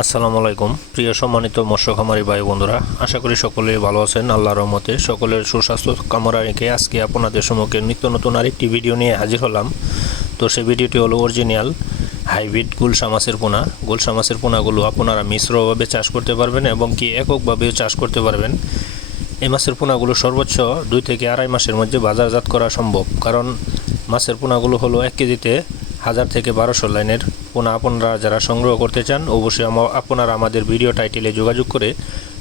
আসসালামু আলাইকুম প্রিয় সম্মানিত মৎস্য খামারি ভাই বন্ধুরা, আশা করি সকলেই ভালো আছেন। আল্লাহর রহমতে সকলের সুস্বাস্থ্য কামনা রেখে আজকে আপনাদের সম্মুখে নিত্য নতুন আরেকটি ভিডিও নিয়ে হাজির হলাম। তো সেই ভিডিওটি হলো অরিজিনাল হাইব্রিড গুলশা মাছের পোনা। গুলশা মাছের পোনাগুলো আপনারা মিশ্রভাবে চাষ করতে পারবেন এবং কি এককভাবেও চাষ করতে পারবেন। এই মাছের পোনাগুলো সর্বোচ্চ 2 থেকে আড়াই মাসের মধ্যে বাজারজাত করা সম্ভব, কারণ মাছের পোনাগুলো হলো 1 কেজিতে 1000 থেকে 1200 লাইনের পোনা। আপনারা যারা সংগ্রহ করতে চান অবশ্যই আপনারা আমাদের ভিডিও টাইটেলে যোগাযোগ করে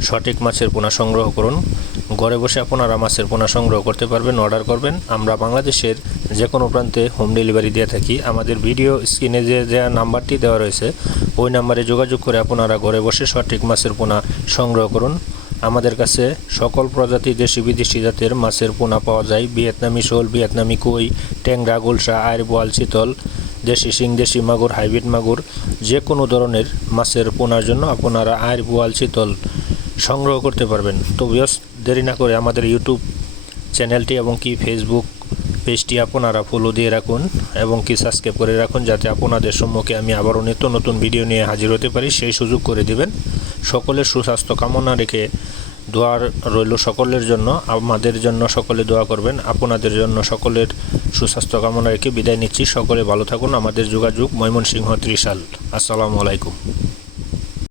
সঠিক মাছের পোনা সংগ্রহ করুন। ঘরে বসে আপনারা মাছের পোনা সংগ্রহ করতে পারবেন, অর্ডার করবেন। আমরা বাংলাদেশের যে কোনো প্রান্তে হোম ডেলিভারি দিয়ে থাকি। আমাদের ভিডিও স্ক্রিনে যে নাম্বারটি দেওয়া রয়েছে ওই নাম্বারে যোগাযোগ করে আপনারা ঘরে বসে সঠিক মাছের পোনা সংগ্রহ করুন। আমাদের কাছে সকল প্রজাতি দেশি বিদেশি জাতের মাছের পোনা পাওয়া যায়। ভিয়েতনামি শোল, ভিয়েতনামি কই, ট্যাংরা, গুলশা, আইর, বোয়াল, চিতল, দেশি শিং, দেশি মাগুর, হাইব্রিড মাগুর, যে কোনো ধরনের মাছের পোনার জন্য আপনারা আইর, বোয়াল, চিতল সংগ্রহ করতে পারবেন। তো দেরি না করে আমাদের ইউটিউব চ্যানেলটি এবং কি ফেসবুক পেজটি আপনারা ফলো দিয়ে রাখুন এবং কি সাবস্ক্রাইব করে রাখুন, যাতে আপনাদের সম্মুখে আমি আবারও নিত্য নতুন ভিডিও নিয়ে হাজির হতে পারি, সেই সুযোগ করে দিবেন। সকলের সুস্বাস্থ্য কামনা রেখে দোয়ার রইল সকলের জন্য, আমাদের জন্য সকলে দোয়া করবেন। আপনাদের জন্য সকলের সুস্বাস্থ্য কামনা রেখে বিদায় নিচ্ছি। সকলে ভালো থাকুন। আমাদের যোগাযোগ ময়মনসিংহ ত্রিশাল। আসসালামু আলাইকুম।